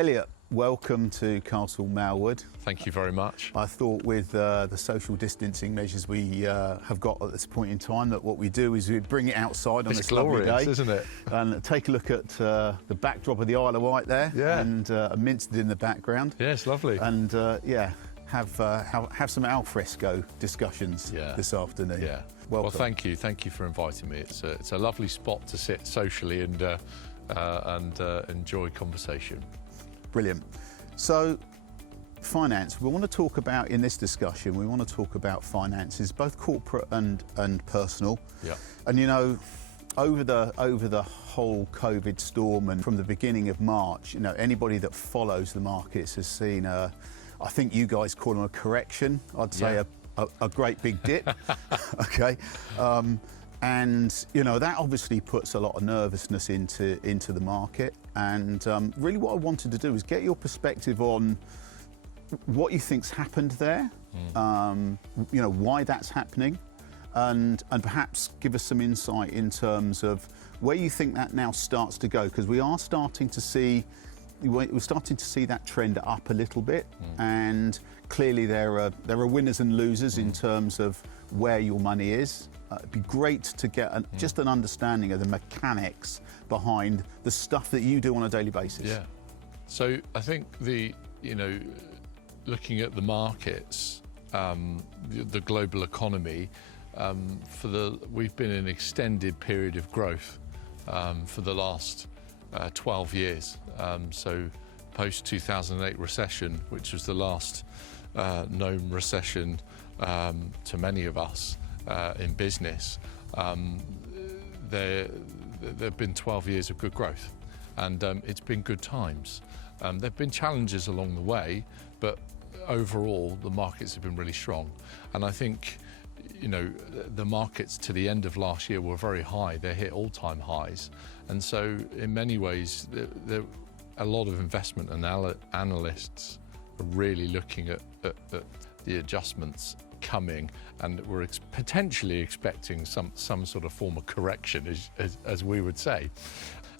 Eliot, welcome to Castle Malwood. Thank you very much. I thought with the social distancing measures we have got at this point in time, that what we do is we bring it outside on this lovely day. Isn't it? And take a look at the backdrop of the Isle of Wight there, yeah. And a Minstead in the background. Yeah, it's lovely. And have some alfresco discussions this afternoon. Yeah. Welcome. Well, thank you for inviting me. It's a lovely spot to sit socially and enjoy conversation. Brilliant. So, finance. We want to talk about, in this discussion, we want to talk about finances, both corporate and personal. Yeah. And you know, over the whole COVID storm and from the beginning of March, you know, anybody that follows the markets has seen I think you guys call them a correction. I'd say a great big dip. Okay. And you know, that obviously puts a lot of nervousness into the market. And really what I wanted to do is get your perspective on what you think's happened there, you know, why that's happening, and perhaps give us some insight in terms of where you think that now starts to go, because we're starting to see that trend up a little bit, and clearly there are winners and losers in terms of where your money is. It'd be great to get just an understanding of the mechanics behind the stuff that you do on a daily basis. Yeah. So I think looking at the markets, the global economy, we've been in an extended period of growth for the last 12 years. So post-2008 recession, which was the last known recession to many of us in business, there have been 12 years of good growth, and it's been good times. There have been challenges along the way, but overall the markets have been really strong. And I think, you know, the markets to the end of last year were very high. They hit all-time highs, and so in many ways a lot of investment analysts are really looking at the adjustments coming, and we're potentially expecting some sort of form of correction, as we would say.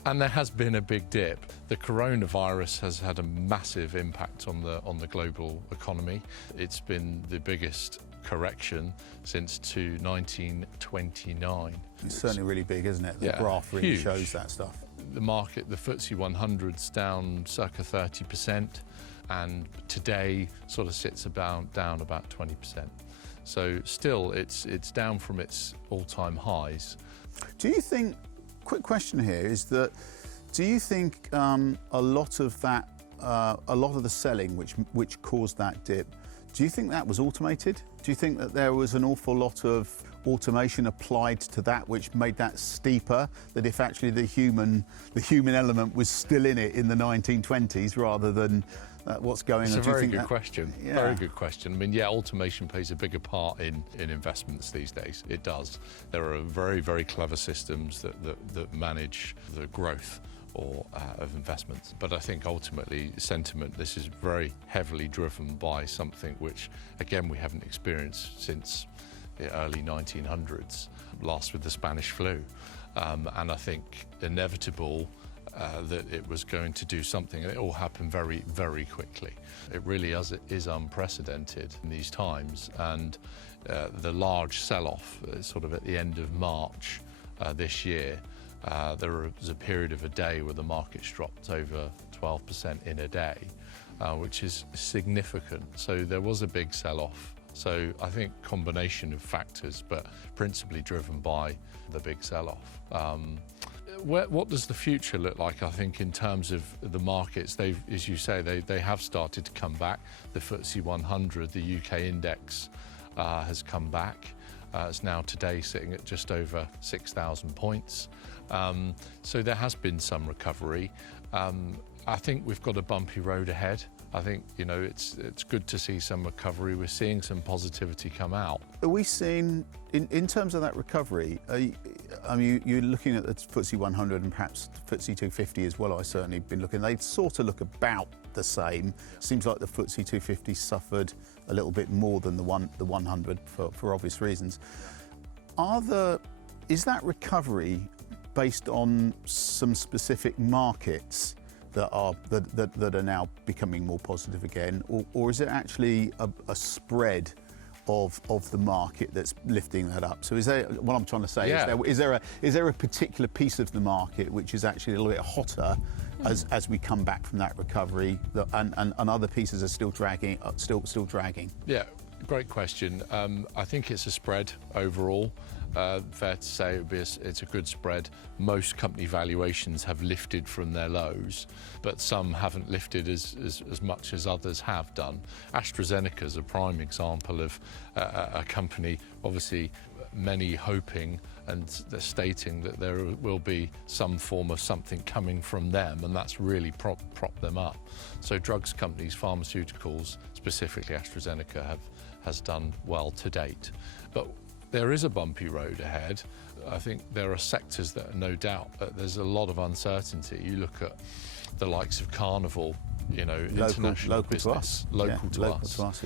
And there has been a big dip. The coronavirus has had a massive impact on the global economy. It's been the biggest correction since 1929. It's certainly really big, isn't it? The graph really shows that stuff. The market, the FTSE 100's down circa 30%, and today sort of sits down about 20%. So still, it's down from its all-time highs. Do you think? Quick question here is that, do you think a lot of the selling which caused that dip, do you think that was automated? Do you think that there was an awful lot of automation applied to that which made that steeper, that if actually the human element was still in it in the 1920s rather than what's going on? It's a very good question. Yeah. Very good question. I mean, automation plays a bigger part in investments these days. It does. There are very, very clever systems that manage the growth of investments. But I think ultimately sentiment, this is very heavily driven by something which, again, we haven't experienced since the early 1900s, last with the Spanish flu. And I think inevitable that it was going to do something, and it all happened very, very quickly. It really is unprecedented in these times, and the large sell-off sort of at the end of March this year, there was a period of a day where the markets dropped over 12% in a day, which is significant. So there was a big sell-off. So I think combination of factors, but principally driven by the big sell-off. What does the future look like? I think in terms of the markets, as you say, they have started to come back. The FTSE 100, the UK index, has come back. It's now today sitting at just over 6,000 points. So there has been some recovery. I think we've got a bumpy road ahead. I think, you know, it's good to see some recovery. We're seeing some positivity come out. Are we seeing, in terms of that recovery, I mean, you're looking at the FTSE 100 and perhaps FTSE 250 as well. I've certainly been looking. They sort of look about the same. Seems like the FTSE 250 suffered a little bit more than the 100 for obvious reasons. Is that recovery based on some specific markets that are now becoming more positive again, or is it actually a spread of the market that's lifting that up? So is there, what I'm trying to say, is there a particular piece of the market which is actually a little bit hotter as we come back from that recovery, and other pieces are still dragging? Yeah, great question. I think it's a spread overall. Fair to say it's a good spread. Most company valuations have lifted from their lows, but some haven't lifted as much as others have done. AstraZeneca is a prime example of a company, obviously many hoping and they're stating that there will be some form of something coming from them, and that's really propped them up. So drugs companies, pharmaceuticals, specifically AstraZeneca, has done well to date. But there is a bumpy road ahead. I think there are sectors that no doubt there's a lot of uncertainty. You look at the likes of Carnival, international business, local to us,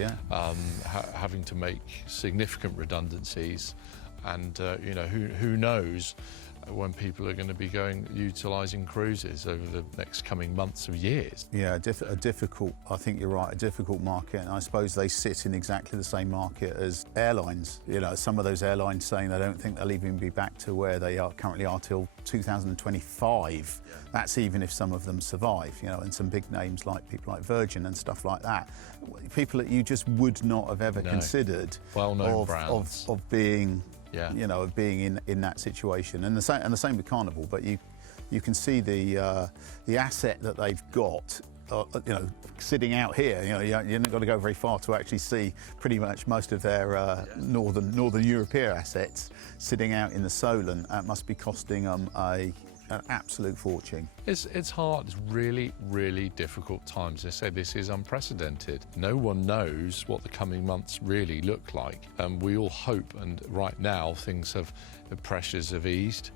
having to make significant redundancies, and who knows when people are going to be utilising cruises over the next coming months or years. Yeah, a difficult, I think you're right, a difficult market, and I suppose they sit in exactly the same market as airlines. Some of those airlines saying they don't think they'll even be back to where they currently are till 2025. Yeah. That's even if some of them survive, and some big names like people like Virgin and stuff like that. People that you just would not have ever considered well-known brands of being of being in that situation, and the same with Carnival. But you can see the asset that they've got, sitting out here. You're not got to go very far to actually see pretty much most of their northern European assets sitting out in the Solent. It must be costing them an absolute fortune. It's hard. It's really, really difficult times. They say this is unprecedented. No one knows what the coming months really look like. We all hope, and right now the pressures have eased.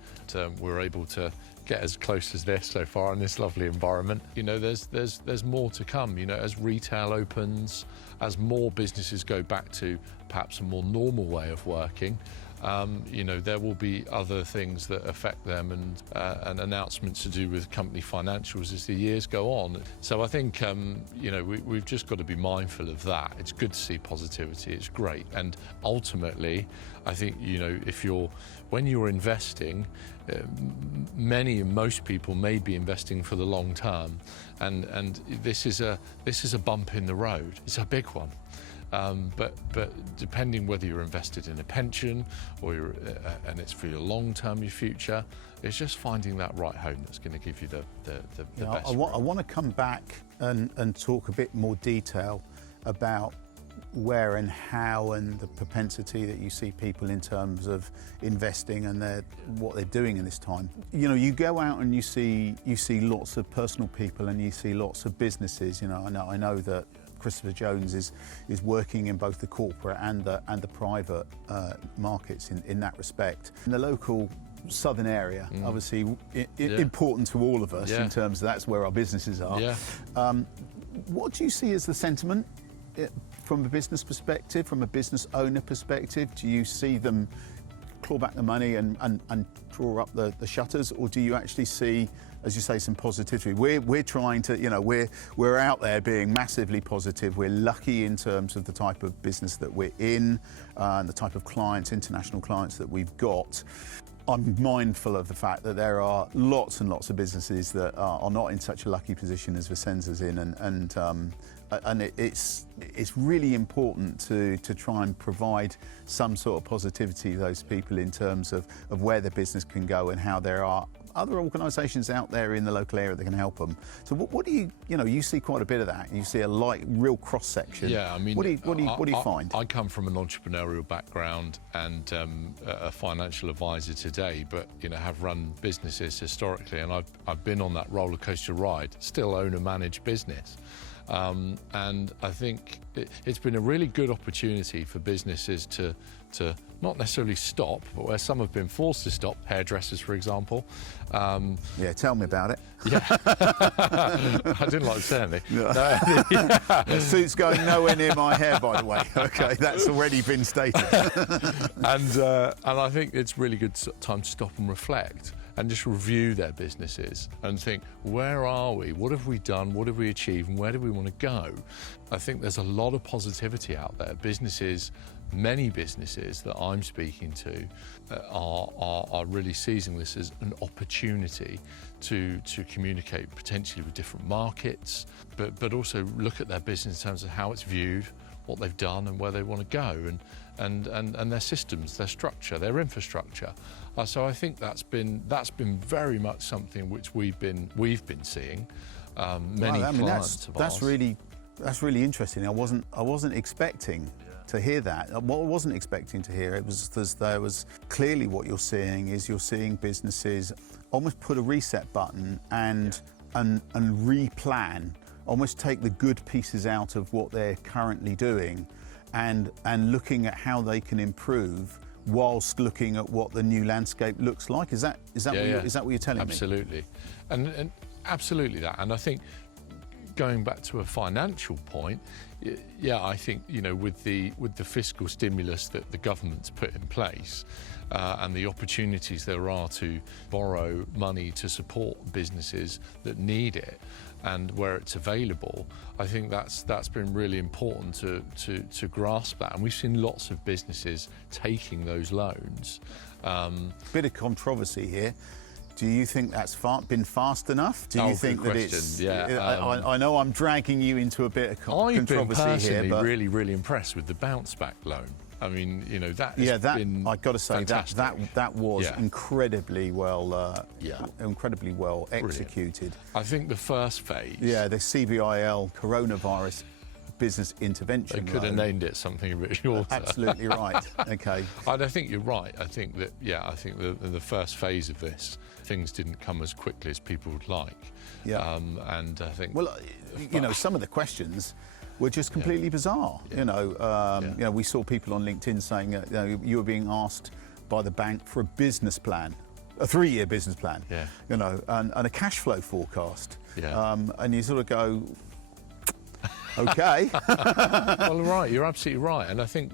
We're able to get as close as this so far in this lovely environment. There's more to come. As retail opens, as more businesses go back to perhaps a more normal way of working, there will be other things that affect them, and announcements to do with company financials as the years go on. So I think we've just got to be mindful of that. It's good to see positivity. It's great, and ultimately, I think when you're investing, most people may be investing for the long term, and this is a bump in the road. It's a big one. But depending whether you're invested in a pension or and it's for your long-term, your future, it's just finding that right home that's going to give you the best. I want to come back and talk a bit more detail about where and how and the propensity that you see people in terms of investing and what they're doing in this time. You go out and you see lots of personal people and you see lots of businesses. I know that Christopher Jones is working in both the corporate and the private markets in that respect. In the local southern area, obviously important to all of us in terms of that's where our businesses are. Yeah. What do you see as the sentiment from a business perspective, from a business owner perspective? Do you see them claw back the money and draw up the shutters, or do you actually see, as you say, some positivity? We're trying to, we're out there being massively positive. We're lucky in terms of the type of business that we're in, and the type of clients, international clients that we've got. I'm mindful of the fact that there are lots and lots of businesses that are not in such a lucky position as Vissensa's in, and it's really important to try and provide some sort of positivity to those people in terms of where their business can go and how there are other organisations out there in the local area that can help them. So what do you see quite a bit of that. You see a real cross section. Yeah, I mean, what do you find? I come from an entrepreneurial background and a financial advisor today, but have run businesses historically, and I've been on that roller coaster ride. Still own a managed business. And I think it's been a really good opportunity for businesses to not necessarily stop, but where some have been forced to stop, hairdressers, for example. Yeah, tell me about it. Yeah. I didn't like saying it. No. The suit's going nowhere near my hair, by the way. Okay, that's already been stated. And I think it's really good time to stop and reflect. and just review their businesses and think, where are we? What have we done? What have we achieved? And where do we want to go? I think there's a lot of positivity out there. Many businesses that I'm speaking to are really seizing this as an opportunity to communicate potentially with different markets, but also look at their business in terms of how it's viewed, what they've done and where they want to go, and their systems, their structure, their infrastructure. So I think that's been very much something which we've been seeing. Many clients of ours. That's really interesting. I wasn't expecting to hear that. What I wasn't expecting to hear, there was clearly what you're seeing businesses almost put a reset button and replan, almost take the good pieces out of what they're currently doing and looking at how they can improve whilst looking at what the new landscape looks like. Is that what you're telling me? Absolutely. And absolutely that. And I think going back to a financial point, I think, with the fiscal stimulus that the government's put in place, and the opportunities there are to borrow money to support businesses that need it and where it's available, I think that's been really important to grasp that. And we've seen lots of businesses taking those loans. Bit of controversy here. Do you think that's been fast enough? Do you think that it's... Yeah, I know I'm dragging you into a bit of controversy here, but... I've been personally really, really impressed with the bounce back loan. I mean, that has been I got to say fantastic. that was incredibly well executed. Brilliant. I think the first phase. Yeah, the CBIL coronavirus business intervention. They could have named it something a bit shorter. Absolutely right. Okay. I think you're right. I think that the first phase of this, things didn't come as quickly as people would like. Yeah. And I think some of the questions were just completely bizarre. Yeah. We saw people on LinkedIn saying you were being asked by the bank for a business plan, a 3-year business plan. Yeah. And a cash flow forecast. Yeah. And you sort of go, okay. Well, right, you're absolutely right. And I think,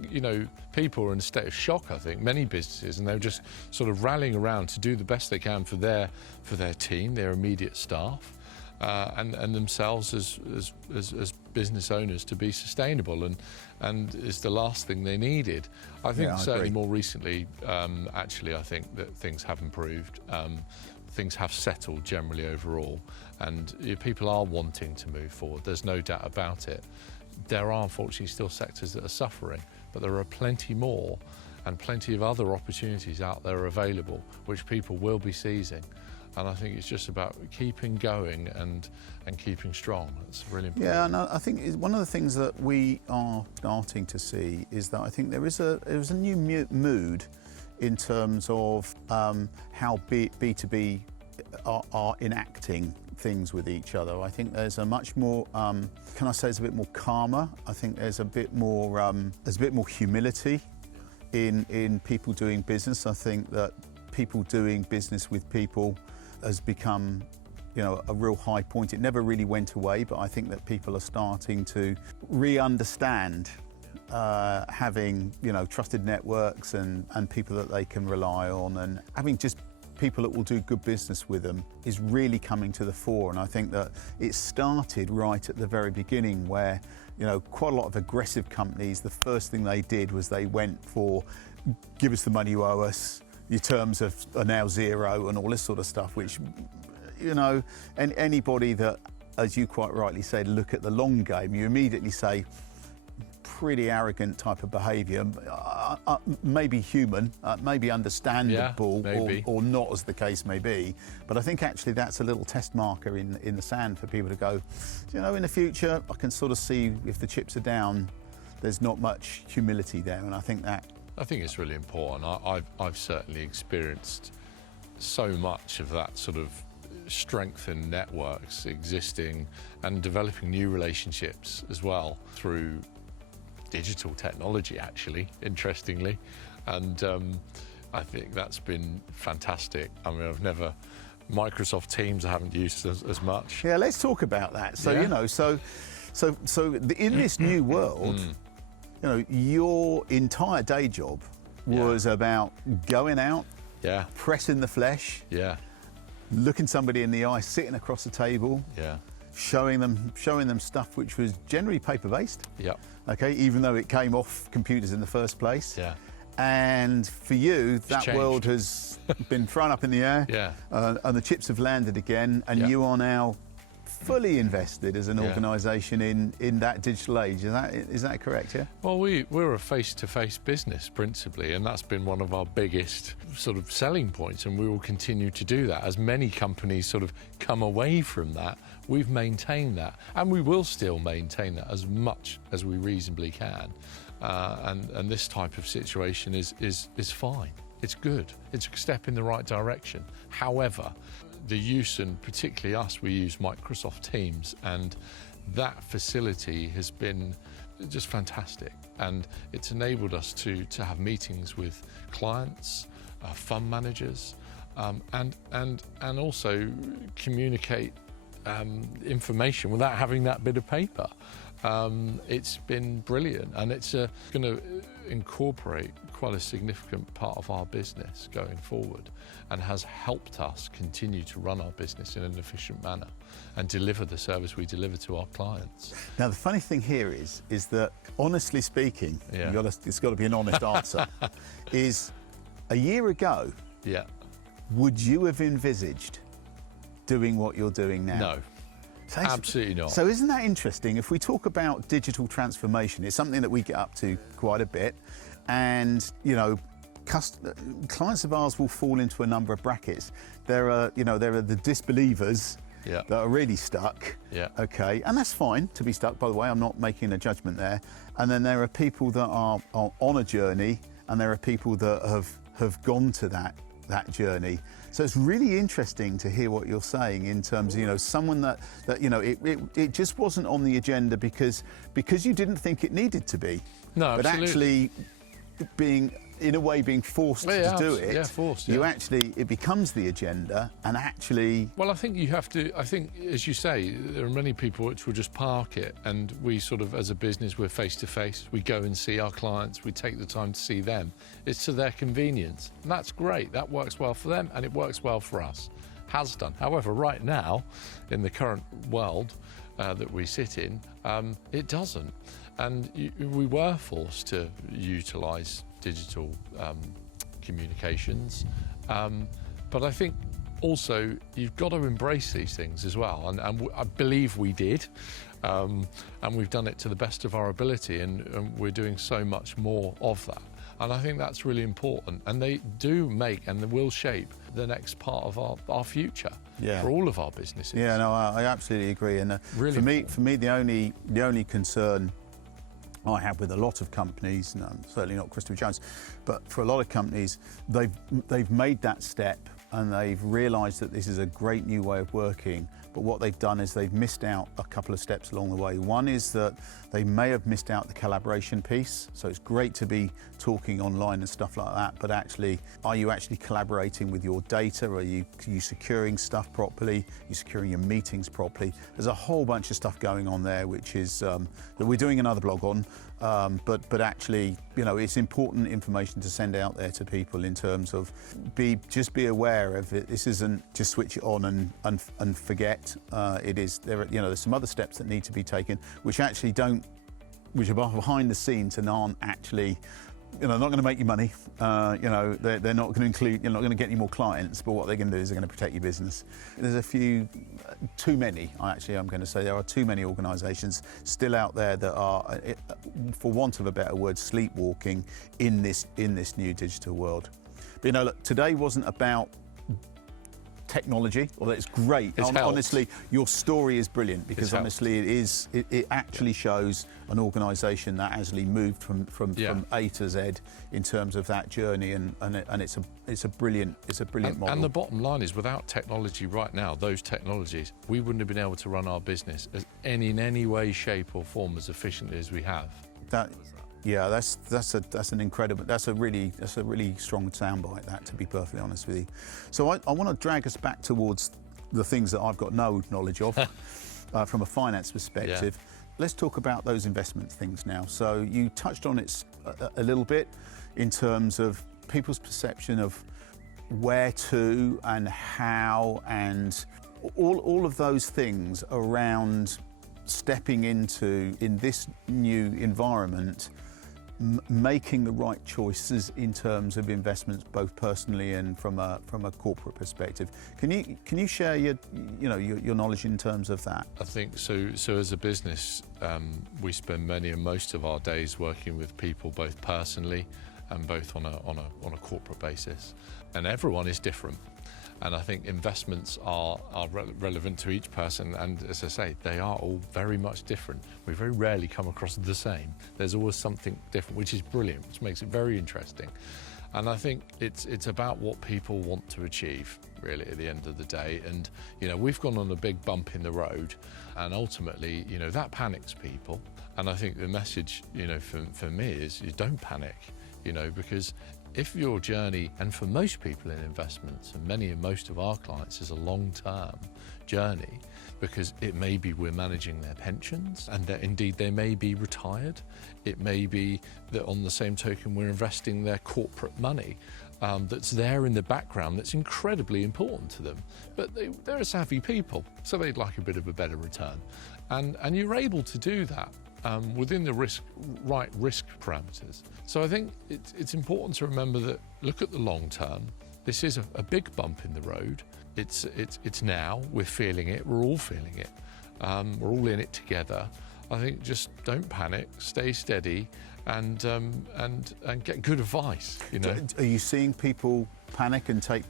people are in a state of shock, I think, many businesses, and they're just sort of rallying around to do the best they can for their team, their immediate staff, and themselves as business owners to be sustainable, and is the last thing they needed. I think certainly more recently, actually, I think that things have improved. Things have settled generally overall, and people are wanting to move forward. There's no doubt about it. There are unfortunately still sectors that are suffering, but there are plenty more and plenty of other opportunities out there available which people will be seizing. And I think it's just about keeping going and keeping strong. That's really important. Yeah, and I think one of the things that we are starting to see is that I think there is a new mood in terms of how B2B are enacting things with each other. I think there's a much more, can I say it's a bit more calmer? I think there's a bit more humility in people doing business. I think that people doing business with people has become a real high point. It never really went away, but I think that people are starting to re-understand having trusted networks and people that they can rely on, and having just people that will do good business with them is really coming to the fore. And I think that it started right at the very beginning where quite a lot of aggressive companies, the first thing they did was they went for give us the money you owe us, your terms are now zero, and all this sort of stuff, which and anybody that, as you quite rightly said, look at the long game, you immediately say pretty arrogant type of behaviour, maybe human, maybe understandable, maybe. Or not, as the case may be. But I think actually that's a little test marker in the sand for people to go, in the future I can sort of see if the chips are down, there's not much humility there, and I think it's really important. I've certainly experienced so much of that sort of strengthen networks existing and developing new relationships as well through digital technology, actually, interestingly, and I think that's been fantastic. I mean, Microsoft Teams I haven't used as much. Yeah, let's talk about that. So in this new world, your entire day job was about going out, pressing the flesh, looking somebody in the eye, sitting across the table, Yeah. showing them stuff which was generally paper-based. Yeah. Okay, even though it came off computers in the first place. Yeah. And for you, that changed. world has been thrown up in the air. Yeah. And the chips have landed again, and Yeah. you are now fully invested as an Yeah. organisation in that digital age. Is that correct? Yeah. Well, we're a face-to-face business principally, and that's been one of our biggest sort of selling points, and we will continue to do that. As many companies sort of come away from that, we've maintained that, and we will still maintain that as much as we reasonably can. And this type of situation is fine. It's good. It's a step in the right direction. However, the use, and particularly us, we use Microsoft Teams, and that facility has been just fantastic. And it's enabled us to have meetings with clients, fund managers, and also communicate information without having that bit of paper. It's been brilliant, and it's going to incorporate quite a significant part of our business going forward, and has helped us continue to run our business in an efficient manner and deliver the service we deliver to our clients. Now, the funny thing here is that, honestly speaking, Yeah. it's got to be an honest answer, is a year ago, Yeah. would you have envisaged doing what you're doing now? No. So Absolutely not. So isn't that interesting? If we talk about digital transformation, it's something that we get up to quite a bit, and clients of ours will fall into a number of brackets. There are the disbelievers Yeah. that are really stuck. Yeah. Okay, and that's fine to be stuck. By the way, I'm not making a judgment there. And then there are people that are on a journey, and there are people that have gone to that journey. So it's really interesting to hear what you're saying in terms of, someone that it just wasn't on the agenda because you didn't think it needed to be. No, but absolutely. actually being forced to do it. Yeah, forced. You Yeah. it becomes the agenda, and actually. Well, I think as you say, there are many people which will just park it, and we sort of, as a business, we're face to face. We go and see our clients, we take the time to see them. It's to their convenience, and that's great. That works well for them, and it works well for us. Has done. However, right now, in the current world that we sit in, it doesn't. And we were forced to utilise digital communications, but I think also you've got to embrace these things as well, and I believe we did, and we've done it to the best of our ability, and we're doing so much more of that, and I think that's really important, and they do make and they will shape the next part of our future. Yeah. For all of our businesses. Yeah, no, I absolutely agree. And Really for me, the only concern I have with a lot of companies, no, certainly not Christopher Jones, but for a lot of companies, they've made that step and they've realised that this is a great new way of working. But what they've done is they've missed out a couple of steps along the way. One is that they may have missed out the collaboration piece. So it's great to be talking online and stuff like that, but actually, are you actually collaborating with your data? Are you securing stuff properly? Are you securing your meetings properly? There's a whole bunch of stuff going on there, which is that we're doing another blog on. But actually, it's important information to send out there to people in terms of just be aware of it. This isn't just switch it on and forget. It is there's some other steps that need to be taken, which are behind the scenes and aren't actually. Not going to make you money. They're not going to include. You're not going to get any more clients. But what they're going to do is they're going to protect your business. There's too many. I'm going to say there are too many organisations still out there that are, for want of a better word, sleepwalking in this new digital world. But look, today wasn't about technology, although it's great. Honestly, your story is brilliant because honestly, it actually shows an organisation that actually moved from A to Z in terms of that journey, and it's a brilliant model. And the bottom line is, without technology right now, those technologies, we wouldn't have been able to run our business in any way, shape, or form as efficiently as we have. Yeah, that's a really strong soundbite. That, to be perfectly honest with you. So I want to drag us back towards the things that I've got no knowledge of from a finance perspective. Yeah. Let's talk about those investment things now. So you touched on it a little bit in terms of people's perception of where to and how and all of those things around stepping into, in this new environment, making the right choices in terms of investments, both personally and from a corporate perspective. Can you share your knowledge in terms of that? I think so. So as a business, we spend many and most of our days working with people, both personally and both on a corporate basis, and everyone is different. And I think investments are relevant to each person, and as I say, they are all very much different. We very rarely come across the same. There's always something different, which is brilliant, which makes it very interesting. And I think it's about what people want to achieve, really, at the end of the day. And we've gone on a big bump in the road, and ultimately, that panics people. And I think the message, for me is you don't panic, because if your journey, and for most people in investments, and most of our clients, is a long-term journey, because it may be we're managing their pensions, and that indeed they may be retired. It may be that on the same token we're investing their corporate money that's there in the background, that's incredibly important to them. But they're savvy people, so they'd like a bit of a better return. And you're able to do that within the right risk parameters. So I think it's important to remember that, look at the long term. This is a big bump in the road. It's now, we're feeling it, we're all feeling it. We're all in it together. I think just don't panic, stay steady, and get good advice. Are you seeing people panic and take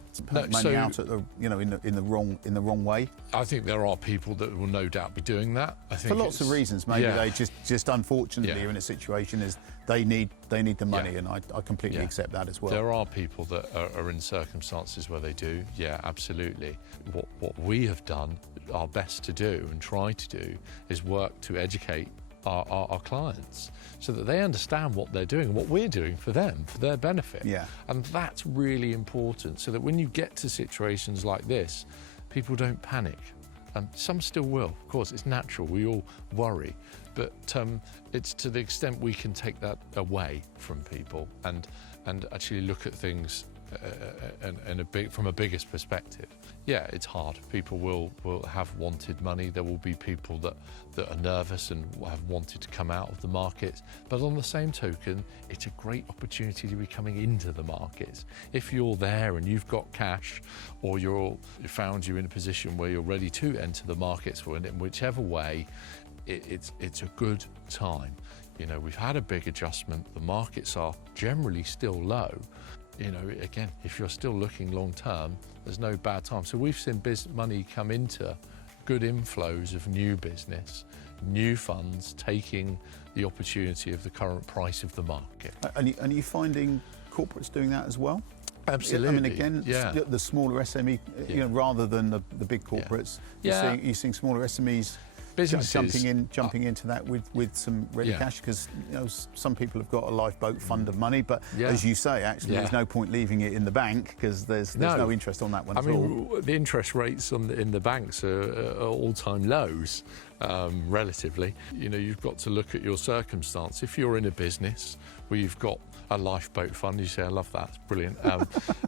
money out at in the wrong way? I think there are people that will no doubt be doing that. I think for lots of reasons. Maybe they just unfortunately are in a situation as they need the money, and I completely accept that as well. There are people that are in circumstances where they do. Yeah, absolutely. What we have done our best to do and try to do is work to educate our clients so that they understand what they're doing, what we're doing for them, for their benefit. Yeah. And that's really important, so that when you get to situations like this, people don't panic. And some still will, of course, it's natural, we all worry. But it's to the extent we can take that away from people and actually look at things from a biggest perspective. Yeah, it's hard. People will have wanted money. There will be people that are nervous and have wanted to come out of the markets. But on the same token, it's a great opportunity to be coming into the markets. If you're there and you've got cash, or you found you in a position where you're ready to enter the markets, in whichever way, it's a good time. We've had a big adjustment. The markets are generally still low. Again, if you're still looking long term, there's no bad time. So we've seen money come into good inflows of new business, new funds taking the opportunity of the current price of the market. And are you finding corporates doing that as well? Absolutely. I mean, again, the smaller SME, rather than the big corporates, you're seeing smaller SMEs businesses jumping into that with some ready cash, because some people have got a lifeboat fund of money, but as you say, actually there's no point leaving it in the bank, because there's no interest on that one at all. The interest rates in the banks are all-time lows, relatively. You've got to look at your circumstance. If you're in a business where you've got a lifeboat fund, you say, I love that, it's brilliant.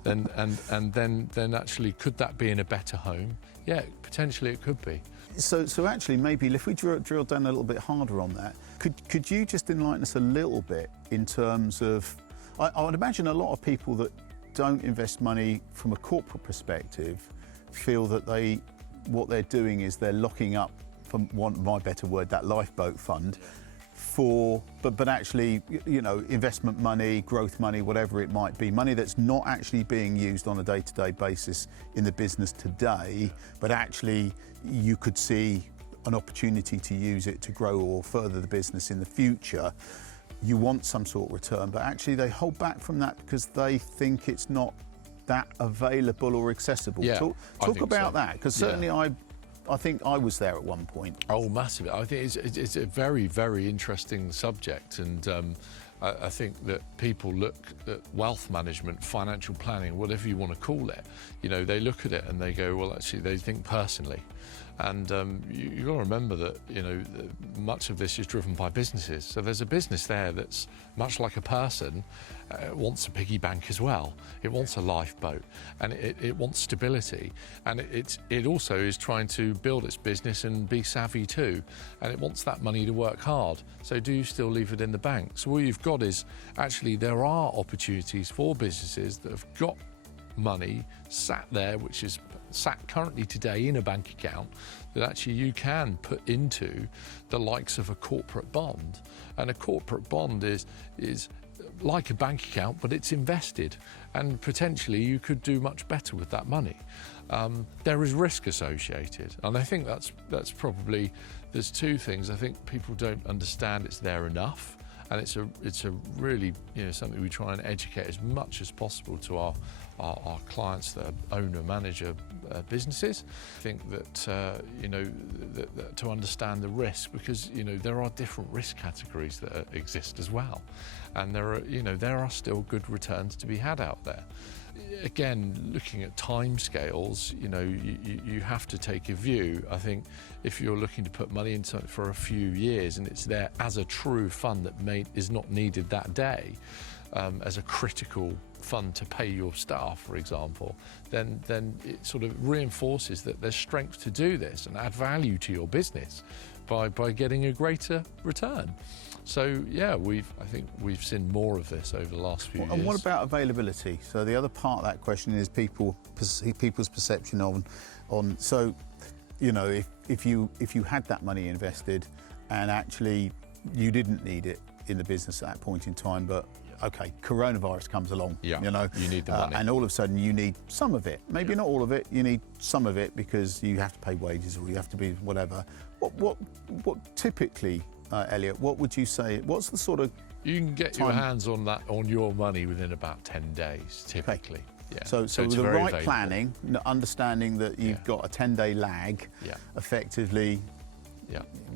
Then actually, could that be in a better home? Yeah, potentially it could be. So actually, maybe if we drill down a little bit harder on that, could you just enlighten us a little bit in terms of, I would imagine a lot of people that don't invest money from a corporate perspective feel that what they're doing is they're locking up, for want of my better word, that lifeboat fund but actually, investment money, growth money, whatever it might be, money that's not actually being used on a day-to-day basis in the business today, but actually you could see an opportunity to use it to grow or further the business in the future. You want some sort of return, but actually they hold back from that because they think it's not that available or accessible. Yeah, talk about that, because certainly I think I was there at one point. Oh, massively. I think it's a very, very interesting subject, and I think that people look at wealth management, financial planning, whatever you want to call it, they look at it and they go, well, actually, they think personally. And you've got to remember that, much of this is driven by businesses. So there's a business there that's much like a person, wants a piggy bank as well. It wants a lifeboat, and it wants stability. And it also is trying to build its business and be savvy too. And it wants that money to work hard. So do you still leave it in the bank? So all you've got is, actually, there are opportunities for businesses that have got money sat there, which is sat currently today in a bank account, that actually you can put into the likes of a corporate bond. And a corporate bond is like a bank account, but it's invested, and potentially you could do much better with that money. There is risk associated, and I think that's probably, there's two things. I think people don't understand it's there enough, and it's a really, something we try and educate as much as possible to our clients that are owner-manager businesses. I think that, that to understand the risk, because, there are different risk categories that exist as well. And there are still good returns to be had out there. Again, looking at timescales, you have to take a view. I think if you're looking to put money into something for a few years and it's there as a true fund that is not needed that day, as a critical fund to pay your staff, for example, then it sort of reinforces that there's strength to do this and add value to your business by getting a greater return. So yeah, I think we've seen more of this over the last few years. And what about availability? So the other part of that question is people's perception on. So, if you had that money invested and actually you didn't need it in the business at that point in time, but okay, coronavirus comes along, you need the money. and all of a sudden you need some of it. Maybe not all of it, you need some of it because you have to pay wages or you have to be whatever. What typically, Eliot, what would you say, what's the sort of You can get your hands on your money within about 10 days, typically. Okay. Yeah. So with the right planning, understanding that you've got a 10-day lag, effectively,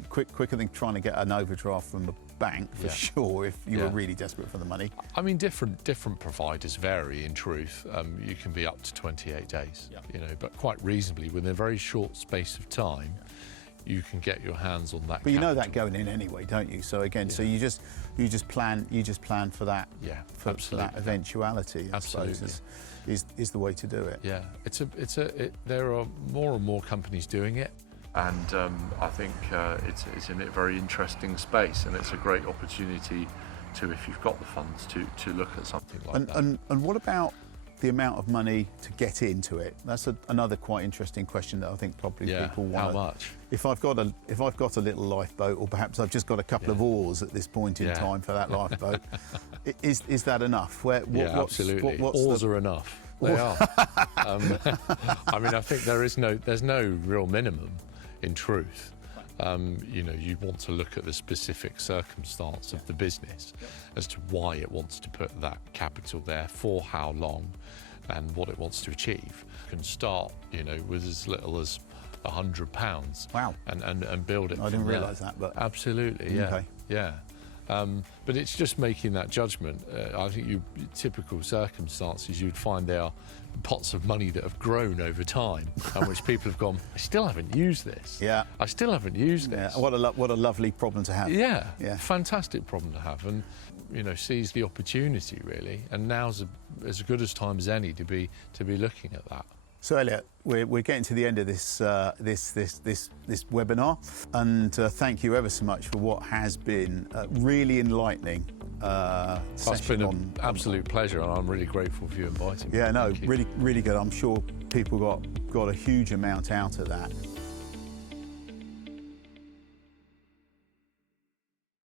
quicker than trying to get an overdraft from the bank for sure if you were really desperate for the money. I mean, different providers vary in truth. You can be up to 28 days, but quite reasonably within a very short space of time. You can get your hands on that. But you know that going in anyway, don't you? So again, so you just plan for that. Yeah, for that eventuality. I suppose is the way to do it. Yeah, there are more and more companies doing it, and I think it's in a very interesting space, and it's a great opportunity to, if you've got the funds, to look at something like that. And what about the amount of money to get into it? That's another quite interesting question that I think probably people want. How much? If I've got a little lifeboat, or perhaps I've just got a couple of oars at this point in time for that lifeboat, is that enough? Absolutely. Oars are enough. They are. I mean, I think there's no real minimum, in truth. You want to look at the specific circumstance of the business as to why it wants to put that capital there, for how long, and what it wants to achieve. You can start, with as little as £100. Wow. And build it. I didn't realise that, but absolutely, yeah, okay. yeah. But it's just making that judgment. I think typical circumstances, you'd find there are pots of money that have grown over time, and which people have gone, I still haven't used this. Yeah. I still haven't used this. Yeah. What a lovely problem to have. Yeah. Fantastic problem to have, and seize the opportunity really. And now's as good a time as any to be looking at that. So Eliot, we're getting to the end of this webinar, and thank you ever so much for what has been really enlightening. It's been an absolute pleasure, and I'm really grateful for you inviting me. Yeah, no, really good. I'm sure people got a huge amount out of that.